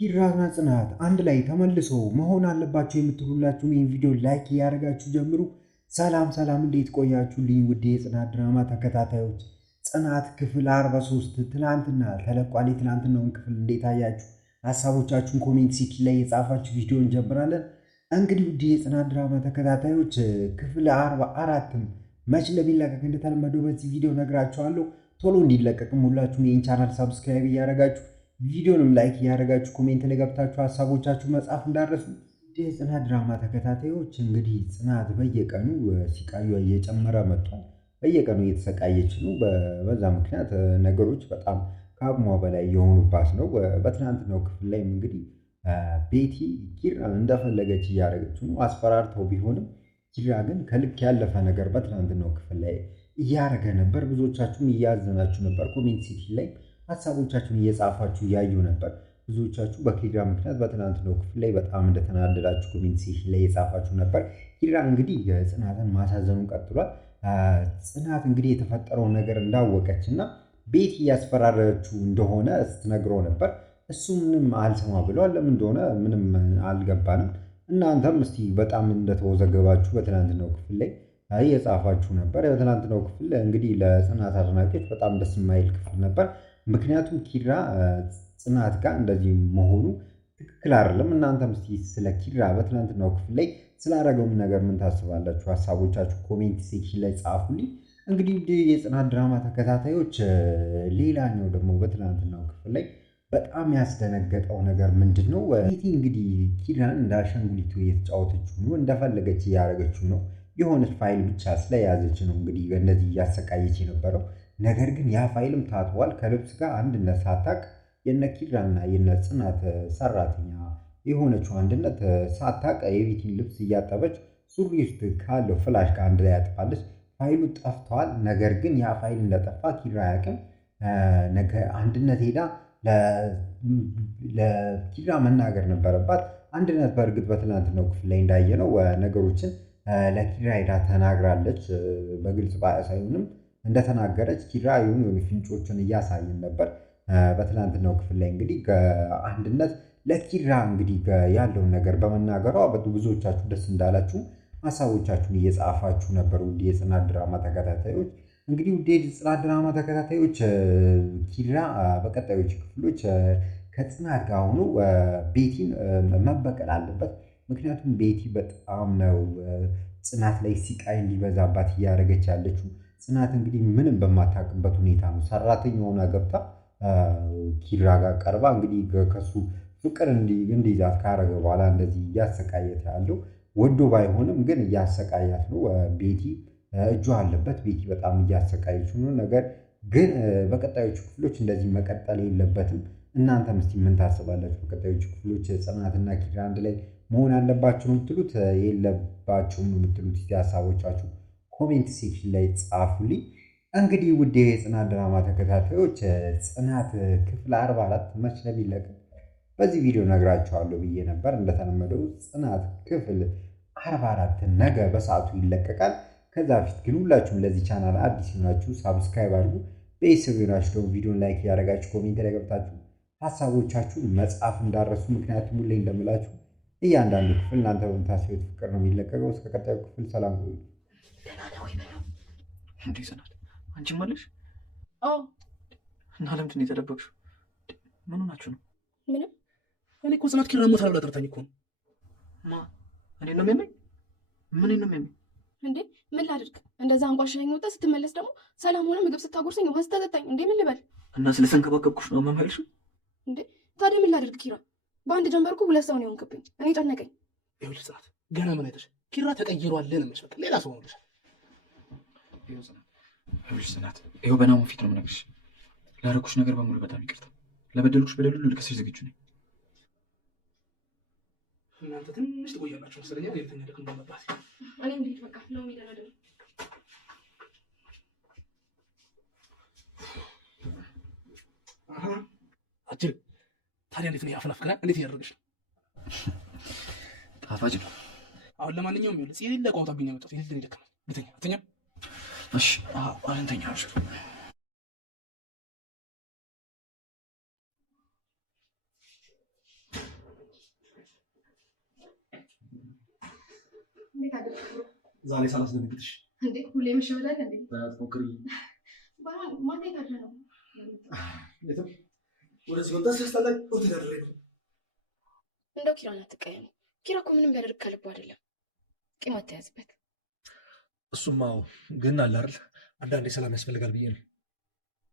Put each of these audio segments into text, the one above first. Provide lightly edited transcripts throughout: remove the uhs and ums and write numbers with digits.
ኪራና ጽናት አንድ ላይ ተመልሶ መሆን አለባቸው የምትሉላችሁም ይህን ቪዲዮ ላይክ እያደረጋችሁ ጀምሩ። ሰላም ሰላም፣ እንዴት ቆያችሁልኝ ውድ የጽናት ድራማ ተከታታዮች? ጽናት ክፍል 43 ትናንትና ተለቋል። የትናንትናውን ክፍል እንዴት አያችሁ? ሀሳቦቻችሁን ኮሜንት ሴክሽን ላይ የጻፋችሁ ቪዲዮ እንጀምራለን። እንግዲህ ውድ የጽናት ድራማ ተከታታዮች ክፍል 44ም መች እንደሚለቀቅ እንደተለመደው በዚህ ቪዲዮ ነግራችኋለሁ። ቶሎ እንዲለቀቅም ሁላችሁም ይህን ቻናል ሰብስክራይብ እያደረጋችሁ ቪዲዮንም ላይክ እያደረጋችሁ ኮሜንት ላይ ገብታችሁ ሀሳቦቻችሁ መጻፍ እንዳረሱ። የጽናት ድራማ ተከታታዮች እንግዲህ ጽናት በየቀኑ ሲቃዩ እየጨመረ መጥቷል። በየቀኑ እየተሰቃየች ነው። በዛ ምክንያት ነገሮች በጣም ከአቅሟ በላይ የሆኑባት ነው። በትናንትናው ክፍል ላይም እንግዲህ ቤቲ ኪራን እንደፈለገች እያደረገችው ነው። አስፈራርተው ቢሆንም ኪራ ግን ከልክ ያለፈ ነገር በትናንትናው ክፍል ላይ እያደረገ ነበር። ብዙዎቻችሁም እያዘናችሁ ነበር። ኮሜንት ሴክሽን ላይ ሀሳቦቻችሁን እየጻፋችሁ እያዩ ነበር። ብዙዎቻችሁ በኪራ ምክንያት በትናንትናው ክፍል ላይ በጣም እንደተናደዳችሁ ኮሜንት ሴክሽን ላይ እየጻፋችሁ ነበር። ኪራ እንግዲህ ጽናትን ማሳዘኑን ቀጥሏል። ጽናት እንግዲህ የተፈጠረውን ነገር እንዳወቀች እና ቤት እያስፈራረችው እንደሆነ ስትነግረው ነበር። እሱ ምንም አልሰማ ብለዋል። ለምን እንደሆነ ምንም አልገባንም። እናንተም እስቲ በጣም እንደተወዘገባችሁ በትናንትናው ክፍል ላይ እየጻፋችሁ ነበር። በትናንትናው ክፍል እንግዲህ ለጽናት አድናቂዎች በጣም ደስ የማይል ክፍል ነበር። ምክንያቱም ኪራ ጽናት ጋር እንደዚህ መሆኑ ትክክል አይደለም። እናንተም እስቲ ስለ ኪራ በትናንትናው ክፍል ላይ ስላደረገውም ነገር ምን ታስባላችሁ? ሀሳቦቻችሁ ኮሜንት ሴክሽን ላይ ጻፉልኝ። እንግዲህ የጽናት ድራማ ተከታታዮች ሌላኛው ደግሞ በትናንትናው ክፍል ላይ በጣም ያስደነገጠው ነገር ምንድን ነው? ቤቲ እንግዲህ ኪራን እንደ አሻንጉሊቱ እየተጫወተችው ነው፣ እንደፈለገች እያደረገችው ነው። የሆነች ፋይል ብቻ ስለያዘች ነው እንግዲህ እንደዚህ እያሰቃየች የነበረው። ነገር ግን ያ ፋይልም ታጥቧል። ከልብስ ጋር አንድነት ሳታቅ የነ ኪራና የነ ጽናት ሰራተኛ የሆነችው አንድነት ሳታቅ የቤቲን ልብስ እያጠበች ሱሪ ውስጥ ካለው ፍላሽ ጋር አንድ ላይ ያጥፋለች። ፋይሉ ጠፍቷል። ነገር ግን ያ ፋይል እንደጠፋ ኪራ አያውቅም። ነገ አንድነት ሄዳ ለኪራ መናገር ነበረባት። አንድነት በእርግጥ በትናንትናው ክፍል ላይ እንዳየነው ነገሮችን ለኪራ ሄዳ ተናግራለች። በግልጽ ሳይሆንም እንደተናገረች ኪራ የሆኑ ፍንጮችን እያሳየን ነበር። በትናንትናው ክፍል ላይ እንግዲህ አንድነት ለኪራ እንግዲህ ያለውን ነገር በመናገሯ ብዙዎቻችሁ ደስ እንዳላችሁ ሀሳቦቻችሁን እየጻፋችሁ ነበር። ውድ የጽናት ድራማ ተከታታዮች እንግዲህ ውድ የጽናት ድራማ ተከታታዮች ኪራ በቀጣዮች ክፍሎች ከጽናት ጋር ሆኖ ቤቲን መበቀል አለበት። ምክንያቱም ቤቲ በጣም ነው ጽናት ላይ ሲቃይ እንዲበዛባት እያደረገች ያለችው። ጽናት እንግዲህ ምንም በማታውቅበት ሁኔታ ነው ሰራተኛ ሆና ገብታ ኪራ ጋር ቀርባ እንግዲህ ከሱ ፍቅር እንዲይዛት ካረገ በኋላ እንደዚህ እያሰቃየት ያለው ወዶ ባይሆንም ግን እያሰቃያት ነው። ቤቲ እጇ አለበት። ቤቲ በጣም እያሰቃየች ነው። ነገር ግን በቀጣዮቹ ክፍሎች እንደዚህ መቀጠል የለበትም። እናንተም እስቲ ምን ታስባላችሁ? በቀጣዮቹ ክፍሎች ጽናትና ኪራ አንድ ላይ መሆን አለባቸው ነው የምትሉት? የለባቸውም ነው የምትሉት? እስቲ ሀሳቦቻችሁ ኮሜንት ሴክሽን ላይ ጻፉልኝ። እንግዲህ ውድ የጽናት ድራማ ተከታታዮች ጽናት ክፍል 44 መች እንደሚለቀቅ በዚህ ቪዲዮ ነግራችኋለሁ ብዬ ነበር። እንደተለመደው ጽናት ክፍል 44 ነገ በሰዓቱ ይለቀቃል። ከዛ በፊት ግን ሁላችሁም ለዚህ ቻናል አዲስ ሆናችሁ ሳብስክራይብ አድርጉ። ቤተሰብ ሆናችሁ ደግሞ ቪዲዮን ላይክ እያደረጋችሁ ኮሜንት ላይ ገብታችሁ ሀሳቦቻችሁን መጻፍ እንዳረሱ። ምክንያቱም ሁሌ እንደምላችሁ እያንዳንዱ ክፍል እናንተ በምታስቡት ፍቅር ነው የሚለቀቀው። እስከ ቀጣዩ ክፍል ሰላም ቆዩ። ደህና ነህ ወይ በለው። እንዴት ጽናት አንቺም አለሽ? አዎ። እና ለምንድን ነው የተደበቅሽው? ምን ሆናችሁ ነው? ምንም። እኔ እኮ ጽናት ኪራ ሞታል ብላ ጠርታኝ እኮ ነው። እኔን ነው የሚያመኝ? ምን ነው የሚያመኝ? እንዴ ምን ላድርግ? እንደዛ አንቋሻኝ ወጣ። ስትመለስ ደግሞ ሰላም ሆነ ምግብ ስታጎርሰኝ ውሃ ስታጠጣኝ እንዴ ምን ልበል? እና ስለተንከባከብኩሽ ነው መመልሽ? እንዴ ታዲያ ምን ላድርግ? ኪራ በአንድ ጀንበር እኮ ሁለት ሰው ነው የሆንክብኝ። እኔ ጨነቀኝ። ይኸውልሽ ጽናት ገና ምን አይተሽ ኪራ ተቀይሯል ለምንሽ? በቃ ሌላ ሰው ሆነሻል። ይኸውልሽ ጽናት ይኸው በናሙ ፊት ነው የምነግርሽ። ላደረኩሽ ነገር በሙሉ በጣም ይቅርታ። ለበደልኩሽ በደል ሁሉ ልከስሽ ዝግጁ ነኝ። እናንተ ትንሽ ትቆያላችሁ መሰለኝ። የትኛ ደክ እንደመጣት እኔም ልሂድ በቃ ነው የሚደረደው። አጅል ታዲያ እንዴት ነው ያፈናፍቀና? እንዴት እያደረገሽ ነው? ጣፋጭ ነው። አሁን ለማንኛውም ይኸውልህ የሌለ ቋንቋ ቢኛ መጣት የሌለ ይደከማል። ልተኛ አትኛ? እሺ አንተኛ ነው። እንዴት አደረኩ? ዛሬ ሳላስደነግጥሽ እንዴ ሁሌ መሸወዳል እንዴ? ሞክሪ። ባይሆን ማታ የታድረ ነው? የትም ወደዚህ ወጣ ሲያስጠላኝ ሆቴል አድሬ ነው። እንደው ኪራን አትቀየሙ። ኪራ እኮ ምንም ቢያደርግ ከልቡ አይደለም። ቂም አትያዝበት። እሱማ ግን አለ አይደል አንዳንዴ ሰላም ያስፈልጋል ብዬ ነው።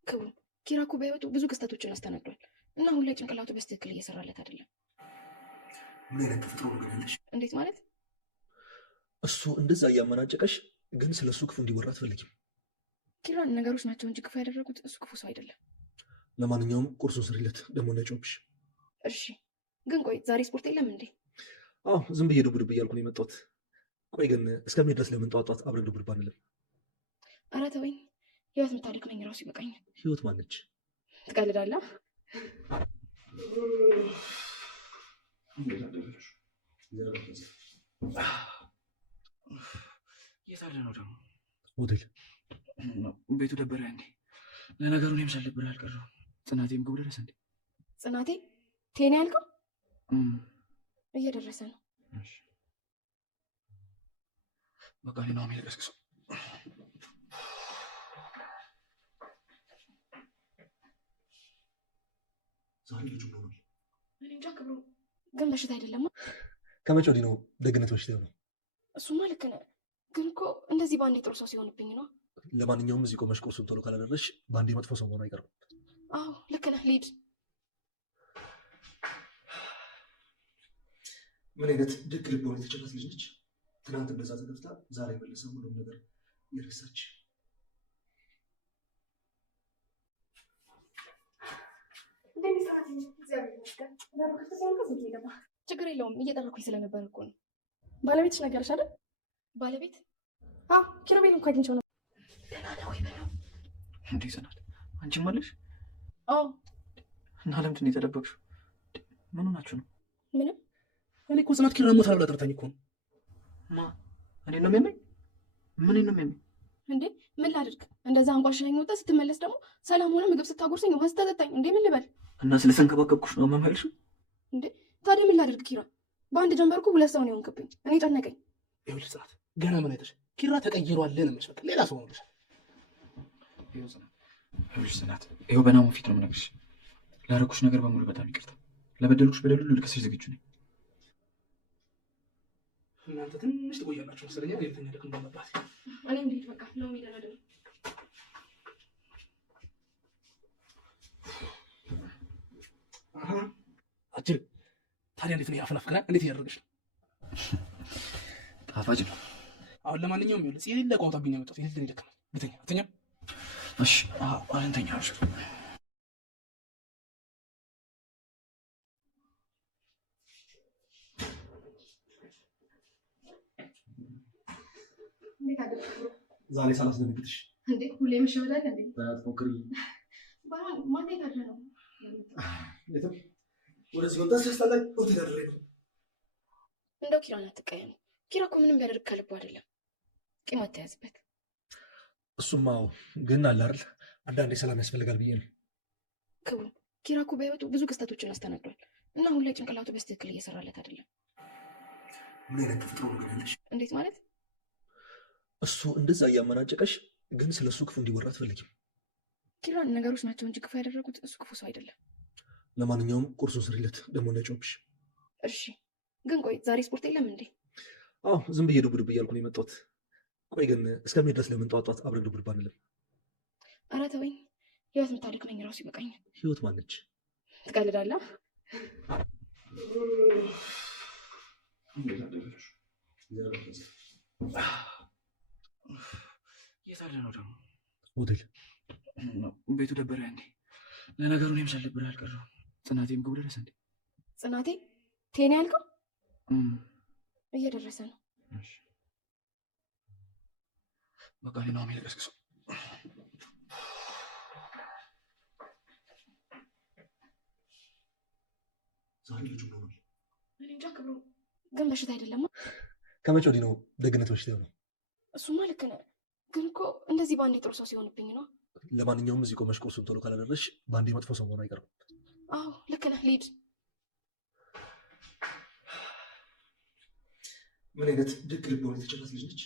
ክቡር ኪራ እኮ በህይወቱ ብዙ ክስተቶችን አስተናግዷል እና አሁን ላይ ጭንቅላቱ በስትክክል እየሰራለት አይደለም። ምን አይነት ተፈጥሮ ነው ግን ያለሽ? እንዴት ማለት? እሱ እንደዛ እያመናጨቀሽ ግን ስለ እሱ ክፉ እንዲወራ አትፈልጊም። ኪራን ነገሮች ናቸው እንጂ ክፉ ያደረጉት እሱ ክፉ ሰው አይደለም። ለማንኛውም ቁርሱን ስሪለት ደግሞ እንዳይጮብሽ። እሺ ግን ቆይ ዛሬ ስፖርት የለም እንዴ? አዎ ዝም ብዬ ዱብ ዱብ እያልኩ ነው የመጣሁት። ቆይ ግን እስከሚሄድ ድረስ ለምን ጧት ጧት አብረን ዱብ ዱብ አንልም? ኧረ ተወኝ። ህይወት የምታደክመኝ ራሱ ይበቃኛል። ህይወት ማነች? ትቀልዳለህ? የት አለ ነው ደግሞ? ሆቴል ቤቱ ደበረ እንዴ? ለነገሩ እኔም ሳልደብር አልቀረሁ። ጽናቴም ግቡ ደረሰ እንዴ? ጽናቴ ቴኔ ያልከው እየደረሰ ነው። በቃ እኔ ነው የሚልቀስቅሰው። ዛሬ ልጁ ነው ነው እኔ እንጃ ክብሩ፣ ግን በሽታ አይደለም። ከመቼ ወዲህ ነው ደግነት በሽታ ነው? እሱማ ልክ ነህ፣ ግን እኮ እንደዚህ በአንዴ ጥሩ ሰው ሲሆንብኝ ነው። ለማንኛውም እዚህ ቆመሽ ቁርሱን ቶሎ ካላደረሽ በአንዴ መጥፎ ሰው መሆኑ አይቀርም። አዎ ልክ ነህ። ልሂድ። ምን አይነት ድግ ልቦና የተቸላት ልጅ ነች! ትናንት እንደዛ ተገፍታ ዛሬ መልሳ ሁሉም ነገር የረሳች። ችግር የለውም። እየጠረኩኝ ስለነበር እኮ ነው። ባለቤትሽ ነገርሽ አይደል? ባለቤት? አዎ ኪሩቤል እንኳ አግኝቼው ነው። ደህና ነው ወይ በለው። እንዴት ናት? አንቺም አለሽ? አዎ። እና ለምንድን ነው የተደበቅሽው? ምን ሆናችሁ ነው? ምንም። እኔ እኮ ጽናት ኪራ ሞታል ብላ ጠርታኝ እኮ ነው። ማ እኔ ነው የሚያመኝ? ምን ነው የሚያመኝ? እንዴ ምን ላድርግ? እንደዛ አንቋሻኝ ወጣ። ስትመለስ ደግሞ ሰላም ሆነ ምግብ ስታጎርሰኝ ውሃ ስታጠጣኝ። እንዴ ምን ልበል? እና ስለተንከባከብኩሽ ነው የማማልሽው? እንዴ ታዲያ ምን ላድርግ? ኪራ በአንድ ጀንበር እኮ ሁለት ሰው ነው የሆንክብኝ። እኔ ጨነቀኝ። ይኸውልሽ ጽናት ገና ምን አይተሽ ኪራ ተቀይሯል ነው የምልሽ። በቃ ሌላ ሰው ሆነሻል። ይኸውልሽ ጽናት፣ ይኸው በናሙ ፊት ነው የምነግርሽ። ላደረኩሽ ነገር በሙሉ በጣም ይቅርታ። ለበደልኩሽ በደል ሁሉ ልከስሽ ዝግጁ ነኝ። እናንተ ትንሽ ትቆያላችሁ መሰለኝ። የትኛ ደቅ እንዳለባት እኔም ልሂድ በቃ ነው የሚደረደው። አጅል ታዲያ እንዴት ነው ያፈናፍቀናል? እንዴት እያደረገች ነው? ጣፋጭ ነው። አሁን ለማንኛውም ይኸውልህ የሌለ ቋንቋብኝ ነው የመጣሁት። የሌለ ይደክማል። ልተኛ አትተኛ? እሺ አለንተኛ አልሽ። እንዴት አደረኩ? ዛሬ ሳላስደነግጥሽ እንዴ ሁሌ መሸወዳል እንዴ? ሞክሪ። ባይሆን ማታ የታድረ ነው? የትም ወደዚህ ወጣ ሲያስጠላኝ ሆቴል አድሬ ነው። እንደው ኪራን አትቀየሙ። ኪራ እኮ ምንም ቢያደርግ ከልቡ አይደለም። ቂም አትያዝበት። እሱማ ግን አለ አይደል አንዳንዴ ሰላም ያስፈልጋል ብዬ ነው። ክቡር ኪራ እኮ በህይወቱ ብዙ ክስተቶችን አስተናግዷል እና አሁን ላይ ጭንቅላቱ በስትክክል እየሰራለት አይደለም። ምን አይነት ተፈጥሮ ነው ግን ያለሽ? እንዴት ማለት? እሱ እንደዛ እያመናጨቀሽ ግን ስለ እሱ ክፉ እንዲወራ አትፈልጊም። ኪራን ነገሮች ናቸው እንጂ ክፉ ያደረጉት እሱ ክፉ ሰው አይደለም። ለማንኛውም ቁርሱን ስሪለት ደግሞ እንዳይጮብሽ። እሺ ግን ቆይ ዛሬ ስፖርት የለም እንዴ? አዎ ዝም ብዬ ዱብ ዱብ እያልኩ ነው የመጣሁት። ቆይ ግን እስከሚሄድ ድረስ ለምን ጧት ጧት አብረን ዱብ ዱብ አንልም? ኧረ ተወኝ። ህይወት የምታደክመኝ ራሱ ይበቃኛል። ህይወት ማነች? ትቀልዳለህ? የት አለ ነው ደግሞ? ሆቴል ቤቱ ደበረ እንዴ? ለነገሩ እኔም ሳልደብር አልቀረሁ። ጽናቴም ግቡ ደረሰ እንዴ? ጽናቴ ቴኔ ያልከው እየደረሰ ነው። በቃ እኔ ነው የሚልቀስቅሰው። ዛሬ ልጁ ነው ነው እኔ እንጃ ክብሩ፣ ግን በሽታ አይደለም። ከመቼ ወዲህ ነው ደግነት በሽታ ነው? እሱማ ልክ ነህ፣ ግን እኮ እንደዚህ በአንዴ ጥሩ ሰው ሲሆንብኝ ነው። ለማንኛውም እዚህ ቆመሽ ቁርሱን ቶሎ ካላደረሽ በአንዴ መጥፎ ሰው መሆኑ አይቀርም። አዎ ልክ ነህ። ልሂድ። ምን አይነት ድግ ልቦና የተቸራት ልጅ ነች!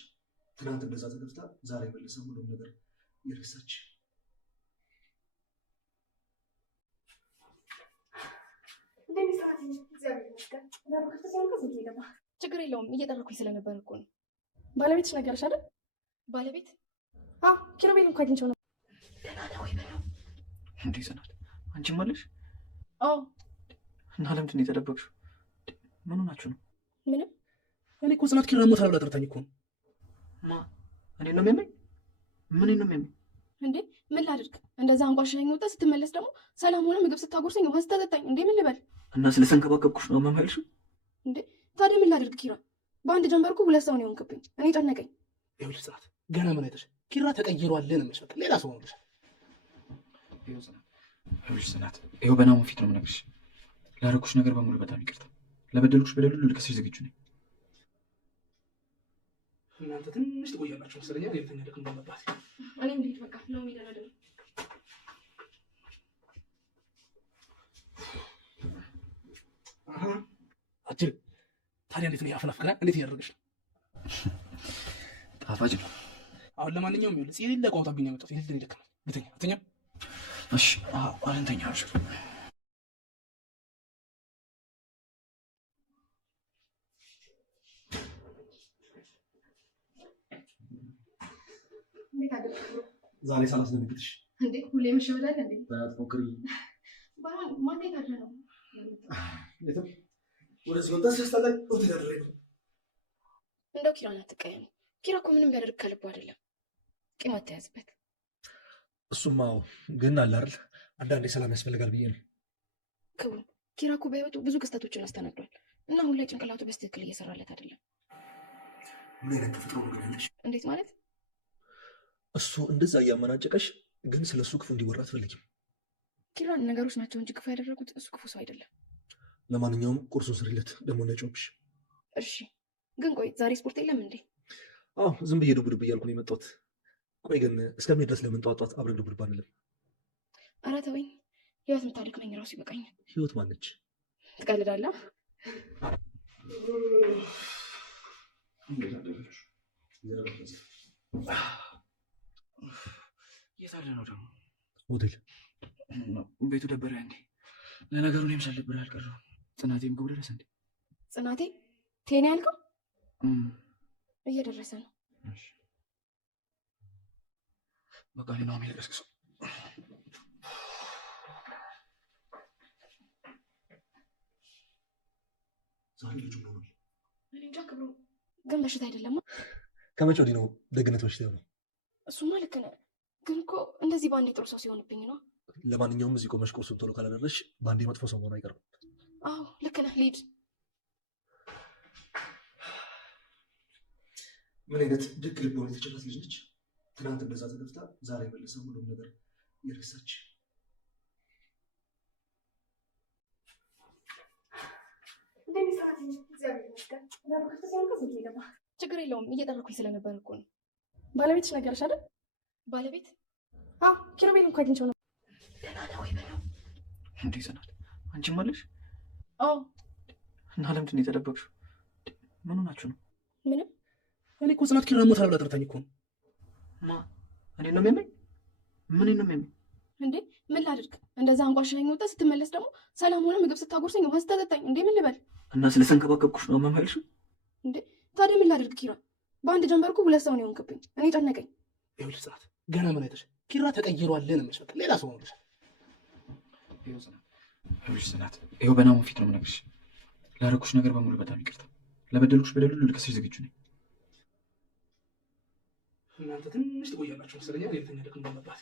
ትናንት እንደዛ ተገፍታ ዛሬ መልሳ ሁሉም ነገር የረሳች። ችግር የለውም እየጠረኩኝ ስለነበር እኮ ነው። ባለቤትሽ ነገርሽ አይደል? ባለቤት ኪሩቤል እንኳ አግኝቼው ነበር። ደህና ነው ወይ በለው። እንዴ ጽናት አንቺም አለሽ? አዎ። እና ለምንድን ነው የተደበቅሽው? ምን ሆናችሁ ነው? ምንም። እኔ እኮ ጽናት ኪራ ሞታል ብላ ጠርታኝ እኮ ነው። እኔ ነው የሚያመኝ? ምን ነው የሚያመኝ? እንዴ ምን ላድርግ? እንደዛ አንቋሻኝ ወጣ። ስትመለስ ደግሞ ሰላም ሆነ ምግብ ስታጎርሰኝ ውሃ ስታጠጣኝ። እንዴ ምን ልበል? እና ስለተንከባከብኩሽ ነው መመልሽው? እንዴ ታዲያ ምን ላድርግ? ኪራ በአንድ ጀንበርኩ ሁለት ሰው ነው የሆንክብኝ። እኔ ጨነቀኝ። ይኸውልሽ ጽናት ገና ምን አይተሽ ኪራ ተቀይሯል ነው የምልሽ። በቃ ሌላ ሰው ሆኖልሻል። ይኸውልሽ ጽናት፣ ይኸው በናሙ ፊት ነው የምነግርሽ። ላደረኩሽ ነገር በሙሉ በጣም ይቅርታ። ለበደልኩሽ በደል ሁሉ ልከስሽ ዝግጁ ነኝ። እናንተ ትንሽ ትቆያላችሁ መሰለኝ። የቤተኛ ደቅ እንዳለባት እኔም ልሂድ በቃ ነው የሚደረደው። አጅል ታዲያ እንዴት ነው ያፈናፍከናል? እንዴት እያደረገች ነው? ጣፋጭ ነው። አሁን ለማንኛውም ይኸውልህ የሌለ ቋውጣብኝ ነው የመጣሁት። የሌለ ይደክማል። ብተኛ ብተኛ። እሺ አለንተኛ ነው። ዛሬ ሳላስደነግጥሽ እንዴ ሁሌ መሸወዳል እንዴ? ሞክሪ። ማታ የታድረ ነው? የትም ወደ ሲወጣ ሲያስጠላኝ ወተዳድሬ ነው። እንደው ኪራን አትቀየሙ። ኪራ እኮ ምንም ቢያደርግ ከልቡ አይደለም። ቂም አትያዝበት። እሱማው ግን አለ አይደል አንዳንዴ ሰላም ያስፈልጋል ብዬ ነው። ክቡ ኪራ እኮ በህይወቱ ብዙ ክስተቶችን አስተናግዷል እና አሁን ላይ ጭንቅላቱ በስትክክል እየሰራለት አይደለም። ምን አይነት ተፈጥሮ ነው ያለሽ? እንዴት ማለት? እሱ እንደዛ እያመናጨቀሽ ግን ስለ እሱ ክፉ እንዲወራ አትፈልጊም። ኪራን ነገሮች ናቸው እንጂ ክፉ ያደረጉት እሱ ክፉ ሰው አይደለም። ለማንኛውም ቁርሱን ስሪለት ደግሞ እንዳይጮህብሽ። እሺ ግን ቆይ ዛሬ ስፖርት የለም እንዴ? አዎ ዝም ብዬ ዱብ ዱብ እያልኩ ነው የመጣሁት። ቆይ ግን እስከምን ድረስ ለምን ጧት ጧት አብረን ዱብ ዱብ አንልም? ኧረ ተወኝ። ህይወት የምታደክመኝ ራሱ ይበቃኛል። ህይወት ማነች? ትቀልዳለህ? የት አለ ነው ደግሞ? ሆቴል ቤቱ ደበረ እንዴ? ለነገሩ እኔም ሳልደብር አልቀረሁም። ጽናቴም ግቡ ደረሰ እንዴ? ጽናቴ ቴኔ ያልከው እየደረሰ ነው። በቃ እኔ ነው የሚለቀስቅሰው። ዛሬ ልጁ ነው እኔ እንጃ ክብሩ ግን በሽታ አይደለም። ከመቼ ወዲህ ነው ደግነት በሽታ ነው? እሱማ ልክ ነህ፣ ግን እኮ እንደዚህ በአንዴ ጥሩ ሰው ሲሆንብኝ ነው። ለማንኛውም እዚህ ቆመሽ ቁርሱን ቶሎ ካላደረሽ በአንዴ መጥፎ ሰው መሆኑ አይቀርም። አዎ ልክ ነህ፣ ልሂድ። ምን አይነት ድግ ልቦና የተቸራት ልጅ ነች! ትናንት እንደዛ ተገፍታ ዛሬ መልሳ ሁሉም ነገር የረሳች። ችግር የለውም እየጠረኩኝ ስለነበር እኮ ነው። ባለቤትሽ ነገርሽ አይደል? ባለቤት ኪሩቤል እንኳ አግኝቼው ነበር። ደህና ነው ወይ በለው። እንዴ ጽናት አንቺም አለሽ? አዎ። እና ለምንድን ነው የተደበቅሽው? ምን ሆናችሁ ነው? ምንም። እኔ እኮ ጽናት ኪራ ሞታል ብላ ጠርታኝ እኮ ነው። እኔ ነው የሚያመኝ? ምን ነው የሚያመኝ? እንዴ ምን ላድርግ? እንደዛ አንቋሻኝ ወጣ። ስትመለስ ደግሞ ሰላም ሆነ ምግብ ስታጎርሰኝ ውሃ ስታጠጣኝ። እንዴ ምን ልበል? እና ስለተንከባከብኩሽ ነው መመልሽው? እንዴ ታዲያ ምን ላድርግ? ኪራ በአንድ ጀንበርኩ ሁለት ሰው ነው የሆንክብኝ። እኔ ጨነቀኝ። ይኸውልሽ ጽናት ገና ምን አይተሽ ኪራ ተቀይሯል ነው የምልሽ። በቃ ሌላ ሰው ሆኖልሻል። ይኸውልሽ ጽናት፣ ይኸው በናሙ ፊት ነው የምነግርሽ። ላደረኩሽ ነገር በሙሉ በጣም ይቅርታ። ለበደልኩሽ በደል ሁሉ ልከስሽ ዝግጁ ነኝ። እናንተ ትንሽ ትቆያላችሁ መሰለኝ። የቤተኛ ደቅ እንዳለባት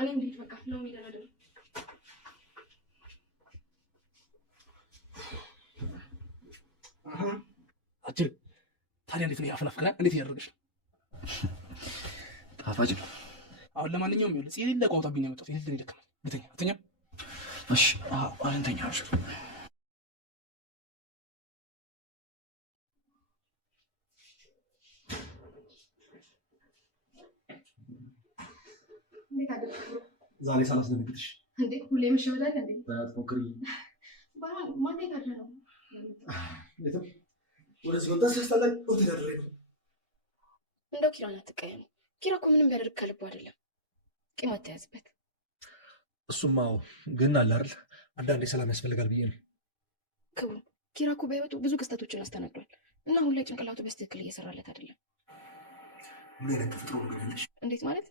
እኔም ልሂድ በቃ ነው የሚደረደው። አጅል ታዲያ እንዴት ነው ያፈናፍከናል? እንዴት እያደረገች ነው? ጣፋጭ ነው። አሁን ለማንኛውም ይኸውልህ የሌለ ቋውጣብኝ ነው የመጣሁት። የሌለ ይደክማል። ብተኛ ብተኛ። እሺ አለንተኛ ነው። ዛሬ ሳላስደነግጥሽ እንዴ ሁሌ መሸወዳል እንዴ? ሞክሪ። ማታ የታድረ ነው? የትም ወደዚህ መምጣት ሲያስጠላኝ ሆቴል አድሬ ነው። እንደው ኪራን አትቀየሙ። ኪራ እኮ ምንም ቢያደርግ ከልቡ አይደለም። ቂም አትያዝበት። እሱማ ግን አለ አይደል አንዳንዴ ሰላም ያስፈልጋል ብዬ ነው። ክቡ ኪራ እኮ በህይወቱ ብዙ ክስተቶችን አስተናግዷል እና አሁን ላይ ጭንቅላቱ በስትክክል እየሰራለት አይደለም። ምን አይነት ተፈጥሮ ነው ያለሽ? እንዴት ማለት?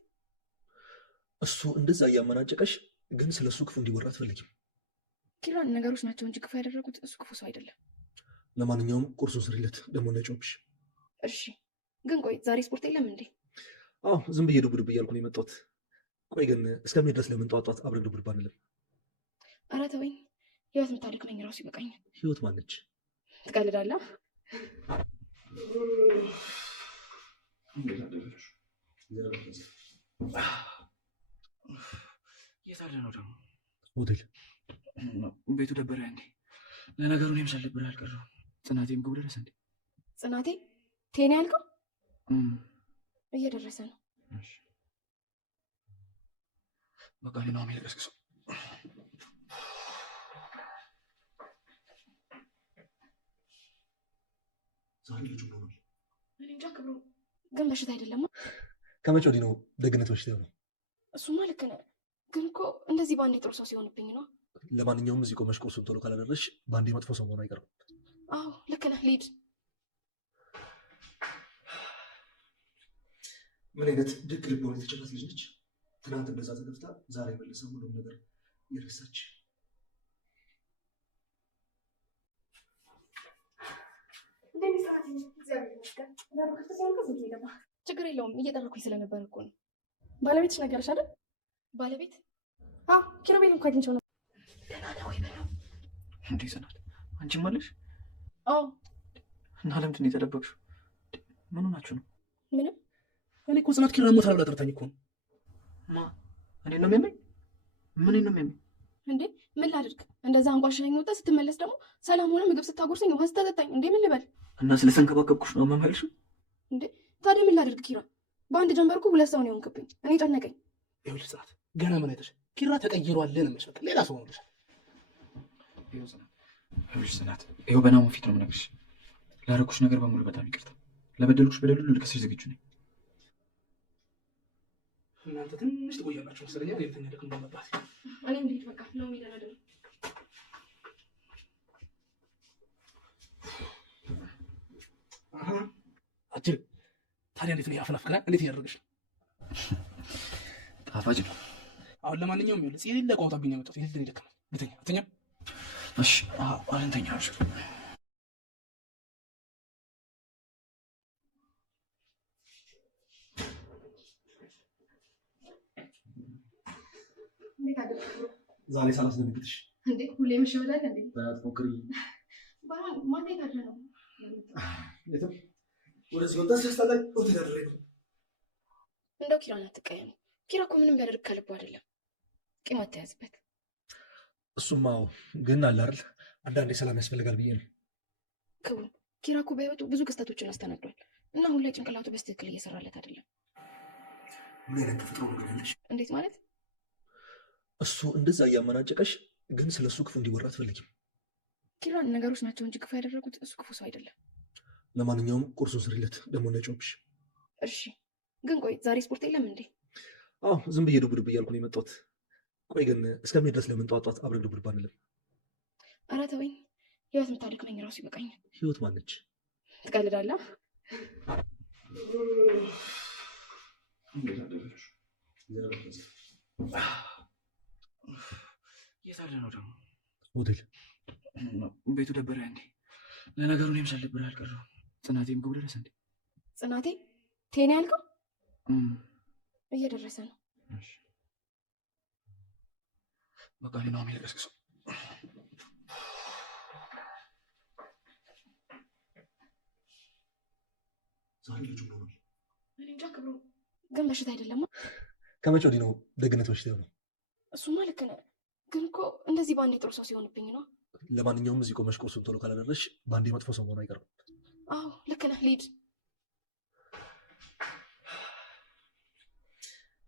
እሱ እንደዛ እያመናጨቀሽ ግን ስለ እሱ ክፉ እንዲወራ አትፈልጊም። ኪራን ነገሮች ናቸው እንጂ ክፉ ያደረጉት እሱ ክፉ ሰው አይደለም። ለማንኛውም ቁርሱን ስሪለት ደግሞ ነጮብሽ። እሺ ግን ቆይ ዛሬ ስፖርት የለም እንዴ? አዎ ዝም ብዬ ዱብ ዱብ እያልኩ ነው የመጣሁት። ቆይ ግን እስከሚሄድ ድረስ ለምን ጠዋት ጠዋት አብረን ዱብ ዱብ አንልም? ኧረ ተወኝ። ህይወት የምታደክመኝ ራሱ ይበቃኛል። ህይወት ማነች? ትቀልዳለህ? የት አለ ነው ደግሞ? ሆቴል ቤቱ ደበረ እንዴ? ለነገሩ እኔም ሳልደብር አልቀረሁም። ጽናቴም ግቡ ደረሰ እንዴ? ጽናቴ ቴኔ ያልከው እየደረሰ ነው። በቃ እኔ ነው የሚለቀስቅሰው። ዛሬ ልጁ ነው ነው እኔ እንጃ ክብሩ፣ ግን በሽታ አይደለም። ከመቼ ወዲህ ነው ደግነት በሽታ ነው? እሱማ ልክ ነህ፣ ግን እኮ እንደዚህ በአንዴ ጥሩ ሰው ሲሆንብኝ ነው። ለማንኛውም እዚህ ቆመሽ ቁርሱን ቶሎ ካላደረሽ በአንዴ መጥፎ ሰው መሆኑ አይቀርም። አዎ ልክ ነህ፣ ልሂድ። ምን አይነት ድግ ልቦና የተጨናት ልጅ ነች! ትናንት እንደዛ ተገፍታ ዛሬ መልሰ ሁሉም ነገር የረሳች። ችግር የለውም፣ እየጠረኩኝ ስለነበር እኮ ነው። ባለቤትሽ ነገርሽ አይደል? ባለቤት? አዎ ኪሩቤል እንኳ አግኝቼው ነበር። ደህና ነው ወይ በለው እንዴ? ጽናት አንቺም አለሽ? አዎ። እና ለምንድን ነው የተደበቅሽው? ምን ሆናችሁ ነው? ምንም። እኔ እኮ ጽናት ኪራ ሞታል ብላ ጠርታኝ እኮ ነው። ማ እኔ ነው የሚያመኝ? ምን ነው የሚያመኝ እንዴ? ምን ላድርግ? እንደዛ አንቋሽኝ ወጣ። ስትመለስ ደግሞ ሰላም ሆነ ምግብ ስታጎርሰኝ ውሃ ስታጠጣኝ እንዴ ምን ልበል? እና ስለተንከባከብኩሽ ነው መመልሽ እንዴ? ታዲያ ምን ላድርግ ኪራ? በአንድ ጀንበርኩ ሁለት ሰው ነው የሆንክብኝ። እኔ ጨነቀኝ። ይኸውልሽ ጽናት ገና ምን አይተሽ ኪራ ተቀይሯል ነው የምልሽ። በቃ ሌላ ሰው ሆኖልሻል። ይኸውልሽ ጽናት፣ ይኸው በናሙ ፊት ነው የምነግርሽ። ላደረኩሽ ነገር በሙሉ በጣም ይቅርታ። ለበደልኩሽ በደል ሁሉ ልከስሽ ዝግጁ ነኝ። እናንተ ትንሽ ትቆያላችሁ መሰለኝ። የትኛ ደክ እንደመጣት እኔም ልሂድ በቃ ነው የሚደረደው። አጅር ታዲያ እንዴት ነው ያፈናፍከናል? እንዴት እያደረገሽ ነው? ጣፋጭ ነው። አሁን ለማንኛውም ይኸውልህ ጽ የሌለ ቋውጣብኝ ነው የመጣሁት። የሌለ ይደክማል። ልተኛ አትተኛም? እሺ አለንተኛ ነው። ዛሬ ሳላስደነግጥሽ እንዴ? ሁሌ መሸወዳል እንዴ? ሞክሪ። ማታ የታለ ነው? የትም ወደዚህ መምጣት ሲያስጠላኝ ሆቴል አድሬ ነው። እንደው ኪራን አትቀየሙ። ኪራ እኮ ምንም ቢያደርግ ከልቡ አይደለም። ቂም አትያዝበት። እሱማ ግን አለ አይደል አንዳንዴ ሰላም ያስፈልጋል ብዬ ነው። ክቡ ኪራ እኮ በህይወቱ ብዙ ክስተቶችን አስተናግዷል እና አሁን ላይ ጭንቅላቱ በስትክክል እየሰራለት አይደለም። ምን አይነት ተፈጥሮ ነው ያለሽ? እንዴት ማለት? እሱ እንደዛ እያመናጨቀሽ ግን ስለ እሱ ክፉ እንዲወራ አትፈልጊም። ኪራን ነገሮች ናቸው እንጂ ክፉ ያደረጉት እሱ ክፉ ሰው አይደለም። ለማንኛውም ቁርሱን ስሪለት ደግሞ ነጮብሽ። እሺ ግን ቆይ ዛሬ ስፖርት የለም እንዴ? አዎ ዝም ብዬ ዱብ ዱብ እያልኩ ነው የመጣሁት። ቆይ ግን እስከሚሄድ ድረስ ለምን ጠዋት ጠዋት አብረን ዱብ ዱብ አንልም? ኧረ ተወኝ። ህይወት የምታደክመኝ ራሱ ይበቃኛል። ህይወት ማነች? ትቀልዳለህ? የት አለ ነው ደግሞ? ሆቴል ቤቱ ደበረ እንዴ? ለነገሩ እኔም ሳልደብር አልቀረሁም። ጽናቴም ግቡ ደረሰ እንዴ? ጽናቴ ቴኔ ያልከው እየደረሰ ነው። በቃ እኔ ነው የሚለቀስቅሰው። ዛሬ ልጁ ነው ነው እኔ እንጃ ክብሩ፣ ግን በሽታ አይደለም። ከመቼ ወዲህ ነው ደግነት በሽታ ነው? እሱማ ልክ ነህ፣ ግን እኮ እንደዚህ በአንዴ ጥሩ ሰው ሲሆንብኝ ነው። ለማንኛውም እዚህ ቆመሽ ቁርሱን ቶሎ ካላደረሽ በአንዴ መጥፎ ሰው መሆኑ አይቀርም። አዎ ልክ ነህ፣ ልሂድ።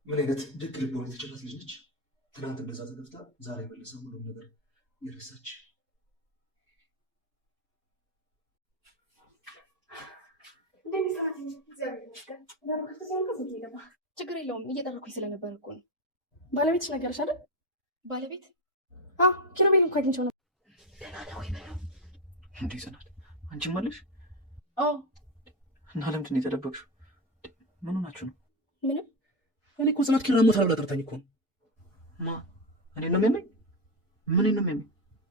ምን አይነት ድግ ልቦና የተጨናት ልጅ ነች! ትናንት እንደዛ ተገፍታ ዛሬ መልሰ ሁሉም ነገር የረሳች። ችግር የለውም እየጠረኩኝ ስለነበር እኮ ነው። ባለቤትሽ ነገርሽ አይደል? ባለቤት ኪሩቤል እንኳ አግኝቼው ነበር። ደህና ነህ ወይ በለው እንዴ ጽናት፣ አንቺም አለሽ? አዎ። እና ለምንድን ነው የተደበቅሽው? ምን ሆናችሁ ነው? ምንም። እኔ እኮ ጽናት ኪራ ሞታል ብላ ጠርታኝ እኮ ነው። ማ እኔ ነው የሚያመኝ? ምን ነው የሚያመኝ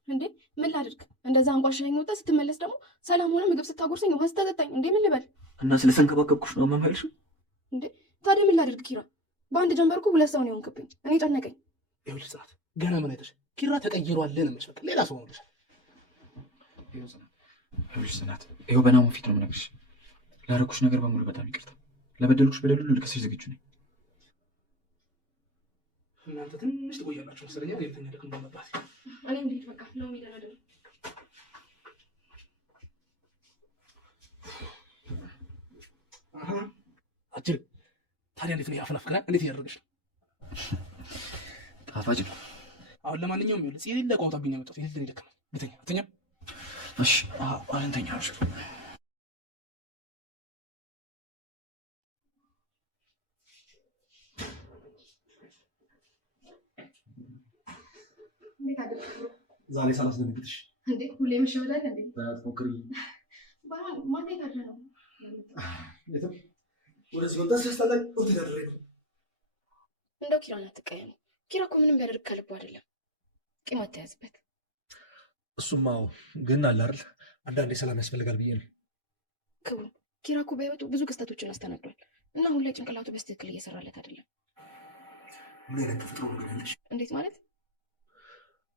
እንዴ? ምን ላድርግ? እንደዛ አንቋሻኝ ወጣ። ስትመለስ ደግሞ ሰላም ሆነ ምግብ ስታጎርሰኝ ውሃ ስታጠጣኝ እንዴ ምን ልበል? እና ስለተንከባከብኩሽ ነው መመልሽ እንዴ? ታዲያ ምን ላድርግ ኪራ? በአንድ ጀንበርኩ ሁለት ሰው ነው የሆንክብኝ። እኔ ጨነቀኝ። ይኸውልሽ ጽናት፣ ገና ምን አይተሽ ኪራ ተቀይሯል ነው የምልሽ። በቃ ሌላ ሰው ነው። ይኸውልሽ ጽናት፣ ይኸው በናሙ ፊት ነው የምነግርሽ። ላደረኩሽ ነገር በሙሉ በጣም ይቅርታ። ለበደልኩሽ በደል ሁሉ ልከስሽ ዝግጁ ነኝ። እናንተ ትንሽ ትቆያላችሁ መሰለኝ። የትኛ ደቅ እንደመባት እኔም ልሂድ በቃ ነው የሚደረደው። አጅር ታዲያ እንዴት ነው ያፈናፍከናል? እንዴት እያደረገች ነው? ጣፋጭ ነው። አሁን ለማንኛውም ይኸውልህ ጽ የሌለ ቋውጣብኝ ነው የመጣሁት። የሌለ ይደክማል። ልተኛ አትተኛም? እሺ አለንተኛ ነው። ዛሬ ሳላስደነግጥሽ እንዴ? ሁሌ መሸወዳል እንዴ? ሞክሪ። ባይሆን ማታ ካለ ነው ወደ ሲወጣ ሲያስጠላኝ ሆቴል አደረግ ነው። እንደው ኪራን አትቀየሙ። ኪራ እኮ ምንም ቢያደርግ ከልቡ አይደለም። ቂም አትያዝበት። እሱማ ግን አለ አይደል አንዳንዴ ሰላም ያስፈልጋል ብዬ ነው። ክብሩ ኪራ እኮ በህይወቱ ብዙ ክስተቶችን አስተናግዷል እና አሁን ላይ ጭንቅላቱ በስትክክል እየሰራለት አይደለም። ምን አይነት ተፈጥሮ ነው ያለሽ? እንዴት ማለት?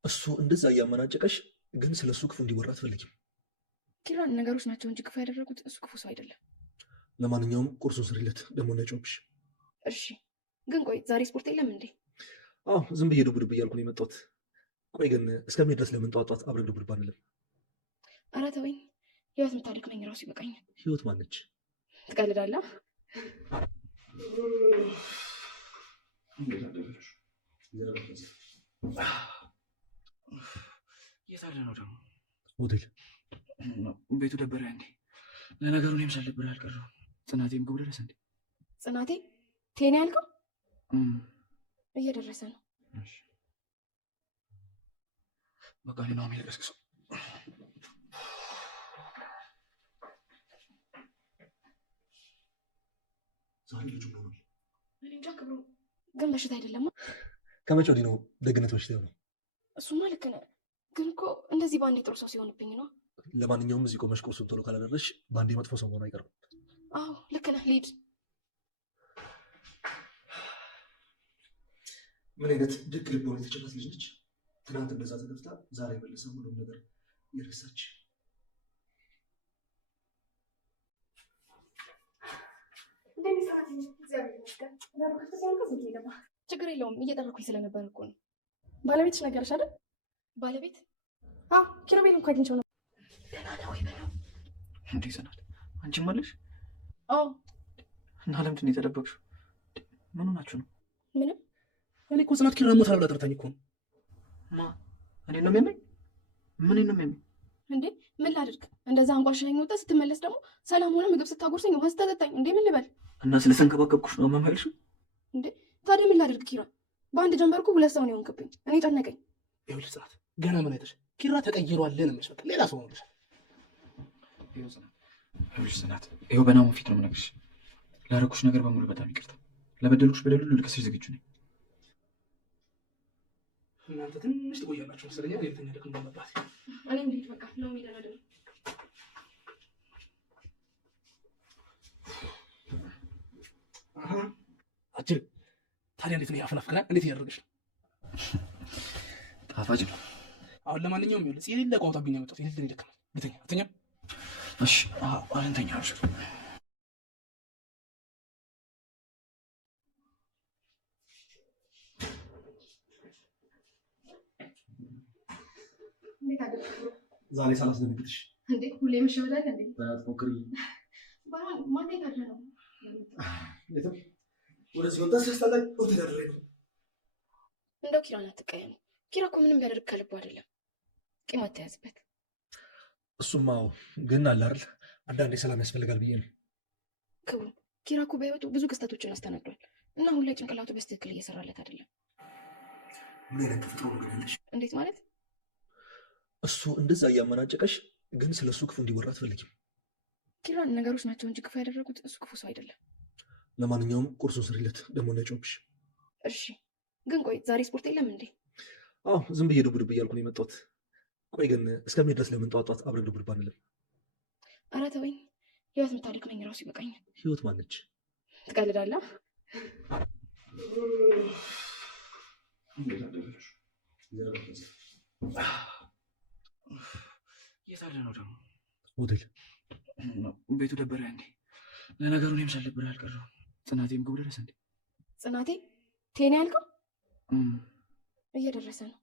እሱ እንደዛ እያመናጨቀሽ ግን ስለ እሱ ክፉ እንዲወራ አትፈልጊም። ኪራን ነገሮች ናቸው እንጂ ክፉ ያደረጉት እሱ ክፉ ሰው አይደለም። ለማንኛውም ቁርሱን ስሪለት ደግሞ እንዳይጮብሽ። እሺ። ግን ቆይ ዛሬ ስፖርት የለም እንዴ? አዎ ዝም ብዬ ዱብ ዱብ እያልኩ ነው የመጣሁት። ቆይ ግን እስከምን ድረስ ለምን ጠዋት አብረን ዱብ ዱብ አንልም? ኧረ ተወኝ። ህይወት የምታደክመኝ ራሱ ይበቃኛል። ህይወት ማነች? ትቀልዳለህ? የት አለ ነው ደግሞ? ሆቴል ቤቱ ደበረ እንዴ? ለነገሩ እኔም ሳልደብር አልቀረሁም። ጽናቴም ግቡ ደረሰ እንዴ? ጽናቴ ቴኔ ያልከው እየደረሰ ነው። በቃ እኔ ነው የሚለቀስቅሰው። ዛሬ ልጁ ነው ማለት እኔ እንጃ። ክብሩ ግን በሽታ አይደለም። ከመቼ ወዲህ ነው ደግነት በሽታ ነው? እሱማ ልክ ነህ። ግን እኮ እንደዚህ በአንዴ ጥሩ ሰው ሲሆንብኝ ነው። ለማንኛውም እዚህ ቆመሽ ቁርሱን ቶሎ ካላደረሽ በአንዴ መጥፎ ሰው መሆኑ አይቀርም። አዎ ልክ ነህ። ልሂድ። ምን አይነት ድግ ልቦና የተጨናት ልጅ ነች! ትናንት እንደዛ ተገፍታ ዛሬ መልሰ ሁሉም ነገር የረሳች። ችግር የለውም እየጠረኩኝ ስለነበር እኮ ነው። ባለቤትሽ ነገርሽ አይደል? ባለቤት ኪሩቤል እንኳ አግኝቼው ነበር። ደህና ነህ ወይ በለው እንዴ ጽናት፣ አንቺም አለሽ? አዎ። እና ለምንድን ነው የተደበቅሽው? ምን ሆናችሁ ነው? ምንም። እኔ እኮ ጽናት ኪራ ሞታል ብላ ጠርታኝ እኮ ነው። ማ እኔ ነው የሚያመኝ? ምን ነው የሚያመኝ እንዴ? ምን ላድርግ? እንደዛ አንቋሻኝ ወጣ። ስትመለስ ደግሞ ሰላም ሆነ ምግብ ስታጎርሰኝ ውሃ ስታጠጣኝ እንዴ ምን ልበል? እና ስለተንከባከብኩሽ ነው መመልሽ እንዴ? ታዲያ ምን ላድርግ ኪራ? በአንድ ጀንበርኩ ሁለት ሰው ነው የሆንክብኝ። እኔ ጨነቀኝ። ይኸውልሽ ጽናት፣ ገና ምን አይተሽ ኪራ ተቀይሯል ነው የምልሽ። በቃ ሌላ ሰው ነው። ይኸውልሽ ጽናት፣ ይኸው በናሙ ፊት ነው የምነግርሽ። ላደረኩሽ ነገር በሙሉ በጣም ይቅርታ። ለበደልኩሽ በደል ሁሉ ልከስሽ ዝግጁ ነኝ። እናንተ ትንሽ ትቆያላችሁ መሰለኝ። የትኛ ደቅ እንደመባት እኔም ልሂድ በቃ ነው የሚደረደው። አጅር ታዲያ እንዴት ነው ያፈናፍከናል? እንዴት እያደረገች ነው? ጣፋጭ ነው። አሁን ለማንኛውም ይኸውልህ ጽ የሌለ ቋውጣብኝ ነው የመጣሁት። የሌለ ይደክማል። ልተኛ አትተኛም? እሺ አለንተኛ ነው። ዛሬ ሳላስደነግጥሽ እንዴ? ሁሌ መሸወዳል እንዴ? ሞክሪ። ባይሆን ማታ ካለ ነው ወደ ሲወጣ ሲያስጠላኝ ሆቴል አደረግ ነው። እንደው ኪራን አትቀየሙ። ኪራ እኮ ምንም ቢያደርግ ከልቡ አይደለም። ቂም አትያዝበት። እሱማ ግን አለ አይደል አንዳንዴ ሰላም ያስፈልጋል ብዬ ነው። ክቡር ኪራ እኮ በህይወቱ ብዙ ክስተቶችን አስተናግዷል እና አሁን ላይ ጭንቅላቱ በስትክክል እየሰራለት አይደለም። ምን አይነት ተፈጥሮ ነው ያለሽ? እንዴት ማለት? እሱ እንደዛ እያመናጨቀሽ ግን ስለ እሱ ክፉ እንዲወራ አትፈልጊም። ኪራን ነገሮች ናቸው እንጂ ክፉ ያደረጉት እሱ ክፉ ሰው አይደለም። ለማንኛውም ቁርሱን ስሪለት፣ ደግሞ እንዳይጮብሽ። እሺ። ግን ቆይ ዛሬ ስፖርት የለም እንዴ? አዎ ዝም ብዬ ዱብ ዱብ እያልኩ ነው የመጣሁት። ቆይ ግን እስከሚሄድ ድረስ ለምን ጠዋት ጠዋት አብረን ዱብ ዱብ አንልም? ኧረ ተወኝ፣ ህይወት የምታደክመኝ ራሱ ይበቃኛል። ህይወት ማነች? ትቀልዳለህ? የት አለ ነው ደግሞ? ሆቴል ቤቱ ደበረ እንዴ? ለነገሩ እኔም ሳልደብርህ አልቀረሁም። ጽናቴ ምግቡ ደረሰ እንዴ? ጽናቴ ቴኔ ያልከው እየደረሰ ነው።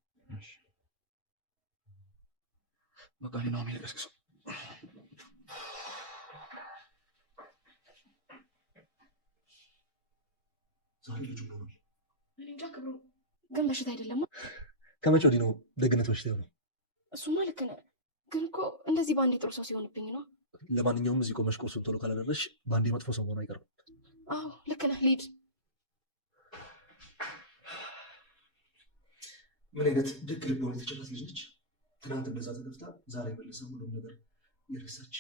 በቃ እኔ ነው የሚለቀስቅሰው። ዛሬ ልጁ ሆኗል። እኔ እንጃ ክብሩ፣ ግን በሽታ አይደለማ። ከመቼ ወዲህ ነው ደግነት በሽታ የሆነው? እሱማ ልክ ነህ፣ ግን እኮ እንደዚህ በአንዴ ጥሩ ሰው ሲሆንብኝ ነው። ለማንኛውም እዚህ ቆመሽ ቁርሱን ቶሎ ካላደረሽ በአንዴ መጥፎ ሰው መሆኑ አይቀርም። አዎ ልክ ነህ፣ ልሂድ። ምን አይነት ደግ ልቦና የተቸራት ልጅ ነች! ትናንት እንደዛ ተገፍታ ዛሬ መለሰ ሁሉም ነገር የረሳች።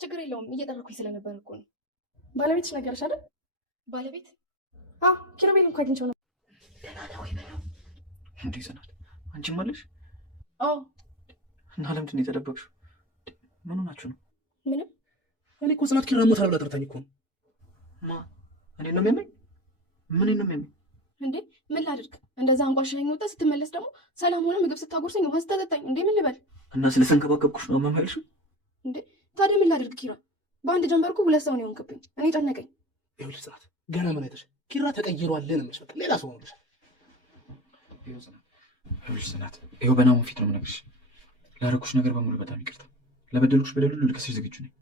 ችግር የለውም፣ እየጠረኩኝ ስለነበር እኮ ነው። ባለቤትሽ ነገርሽ አይደል? ባለቤት? ኪሩቤል እንኳ አግኝቼው ነበር። ደህና ነህ ወይ በለው። እንዴ ጽናት፣ አንቺም አለሽ? አዎ። እና ለምንድን ነው የተደበቅሽው? ምን ሆናችሁ ነው? ምንም። እኔ እኮ ጽናት ኪራ ሞታል ብላ ጠርታኝ እኮ ነው። ማ እኔ ነው የሚያመኝ? ምን ነው የሚያመኝ? እንዴ ምን ላድርግ? እንደዛ አንቋሽሸኝ ወጣ። ስትመለስ ደግሞ ሰላም ሆነ ምግብ ስታጎርሰኝ ውሃ ስታጠጣኝ፣ እንዴ ምን ልበል? እና ስለተንከባከብኩሽ ነው መማልሽ? እንዴ ታዲያ ምን ላድርግ? ኪራ በአንድ ጀንበርኩ ሁለት ሰው ነው የሆንክብኝ። እኔ ጨነቀኝ። ይኸውልሽ ጽናት፣ ገና ምን አይተሽ ኪራ ተቀይሯል ነው የምልሽ። በቃ ሌላ ሰው ሆነልሽ። ይኸውልሽ ጽናት፣ ይኸው በናሙ ፊት ነው የምነግርሽ። ላደረኩሽ ነገር በሙሉ በጣም ይቅርታ። ለበደልኩሽ በደል ሁሉ ልከስሽ ዝግጁ ነኝ።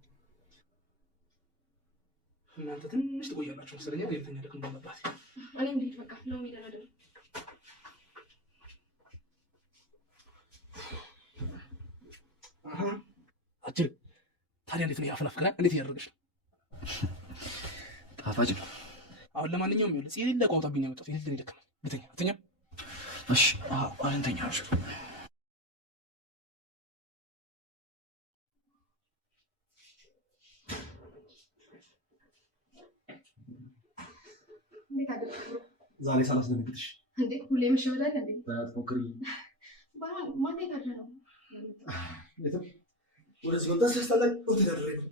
እናንተ ትንሽ ትቆያላችሁ መሰለኝ። የቤተኛ ደክም እንደመጣት እኔም ልሂድ በቃ ነው የሚደረደው። አጅል ታዲያ እንዴት ነው ያፈናፍቀናል? እንዴት እያደረገች ነው? ጣፋጭ ነው። አሁን ለማንኛውም ይኸውልህ ጽ የሌለ ቋውጣብኝ ነው የመጣሁት። የሌለ ይደክማል። ብተኛ አትተኛም? እሺ አልንተኛ ነው። ዛሬ ሳላስደነግጥሽ እንዴ ሁሌ መሸወዳል እንዴ? ሞክሪ። ባይሆን ማታ ካለ ነው ወደ ሲወጣ ሲያስጠላኝ ሆቴል አድሬ ነው።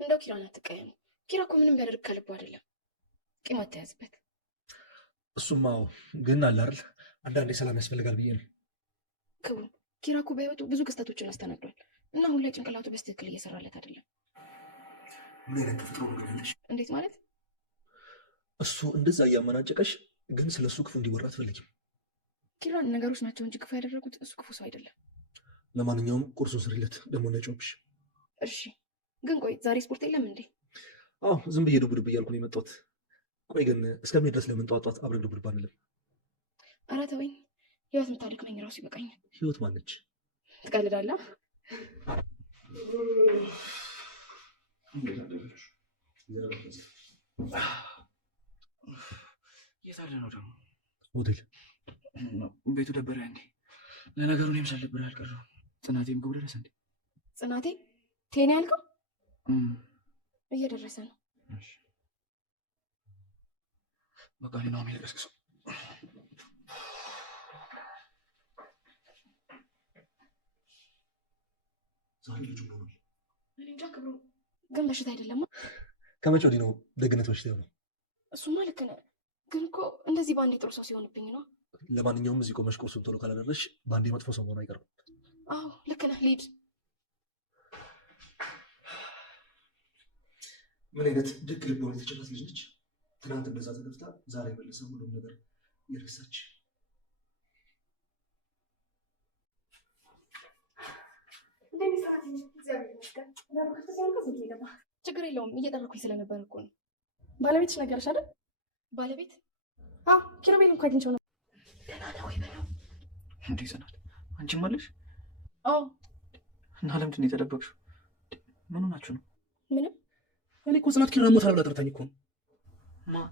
እንደው ኪራን አትቀየሙ። ኪራ እኮ ምንም ቢያደርግ ከልቡ አይደለም። ቂም አትያዝበት። እሱማ ግን አለ አይደል አንዳንዴ ሰላም ያስፈልጋል ብዬ ነው። ክቡር ኪራ እኮ በህይወቱ ብዙ ክስተቶችን አስተናግዷል እና አሁን ላይ ጭንቅላቱ በስትክክል እየሰራለት አይደለም። ምን አይነት ተፈጥሮ ነው ያለሽ? እንዴት ማለት? እሱ እንደዛ እያመናጨቀሽ ግን ስለ እሱ ክፉ እንዲወራ አትፈልጊም። ኪራን ነገሮች ናቸው እንጂ ክፉ ያደረጉት እሱ ክፉ ሰው አይደለም። ለማንኛውም ቁርሱን ስሪለት፣ ደግሞ እንዳይጮብሽ። እሺ። ግን ቆይ ዛሬ ስፖርት የለም እንዴ? አዎ ዝም ብዬ ዱብ ዱብ እያልኩ ነው የመጣሁት። ቆይ ግን እስከሚሄድ ድረስ ለምን ጠዋት ጠዋት አብረን ዱብ ዱብ አንልም? ኧረ ተወኝ፣ ህይወት የምታደክመኝ ራሱ ይበቃኛል። ህይወት ማነች? ትቀልዳለህ? የት አለ ነው ደግሞ? ሆቴል ቤቱ ደበረ እንዴ? ለነገሩ እኔም ሳልደብርህ አልቀረሁም። ጽናቴ ምግቡ ደረሰ እንዴ? ጽናቴ ቴኔ ያልከው እየደረሰ ነው። በቃ እኔ ነው የሚለቀስቅሰው። ዛሬ ልጁ ሆኗል። እኔ እንጃ ክብሩ፣ ግን በሽታ አይደለማ። ከመቼ ወዲህ ነው ደግነት በሽታ የሆነው? እሱማ ልክ ነህ፣ ግን እኮ እንደዚህ በአንዴ ጥሩ ሰው ሲሆንብኝ ነው። ለማንኛውም እዚህ ቆመሽ ቁርሱን ቶሎ ካላደረሽ በአንዴ መጥፎ ሰው መሆኑ አይቀርም። አዎ ልክ ነህ፣ ልሂድ። ምን አይነት ደግ ልቦና የተቸራት ልጅ ነች! ትናንት እንደዛ ተገፍታ ዛሬ መለሰ ሁሉም ነገር የረሳች። ችግር የለውም፣ እየጠረኩኝ ስለነበር እኮ ነው። ባለቤትሽ ነገርሽ አይደል? ባለቤት? ኪሩቤል እንኳ አግኝቼው ነበር። ደህና ነህ ወይ በለው። እንዴ ጽናት አንቺም አለሽ? አዎ። እና ለምንድን ነው የተደበቅሽው? ምን ሆናችሁ ነው? ምንም። እኔ እኮ ጽናት ኪራ ሞታል ብላ ጠርታኝ እኮ ነው። ማ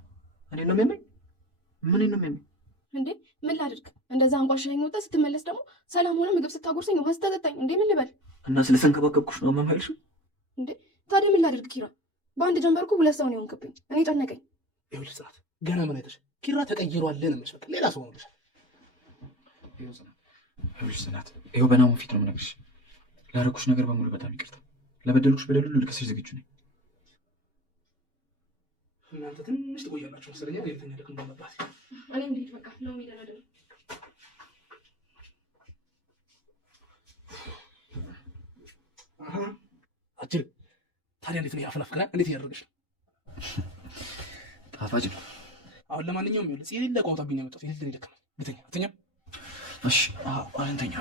እኔ ነው የሚያመኝ? ምን ነው የሚያመኝ? እንዴ ምን ላድርግ? እንደዛ አንቋሻኝ ወጣ። ስትመለስ ደግሞ ሰላም ሆነ ምግብ ስታጎርሰኝ ውሃ ስታጠጣኝ። እንዴ ምን ልበል? እና ስለተንከባከብኩሽ ነው የማይልሽው? እንዴ ታዲያ ምን ላድርግ ኪራ? በአንድ ጀንበርኩ 2 ሰው ነው የሆንክብኝ። እኔ ጨነቀኝ። ይኸውልሽ ጽናት ገና ምን አይተሽ ኪራ ተቀይሯል ነው የምልሽ። በቃ ሌላ ሰው ሆኖልሻል። ይኸውልሽ ጽናት ይኸው በናሙ ፊት ነው የምነግርሽ። ላደረኩሽ ነገር በሙሉ በጣም ይቅርታ። ለበደልኩሽ በደል ሁሉ ልከስሽ ዝግጁ ነኝ። እናንተ ትንሽ ትቆያላችሁ መሰለኝ። የትኛ ደክም ባለባት እኔም ልሂድ በቃ ነው የሚደረደር። አጅል ታዲያ እንዴት ነው ያፈናፍቀና? እንዴት እያደረገሽ ነው? ጣፋጭ ነው። አሁን ለማንኛውም ይኸውልህ የሌለ ቋንቋ ቢኛ መጣት የሌለ ይደከማል። ልተኛ አተኛ። እሺ አሁን እንተኛ።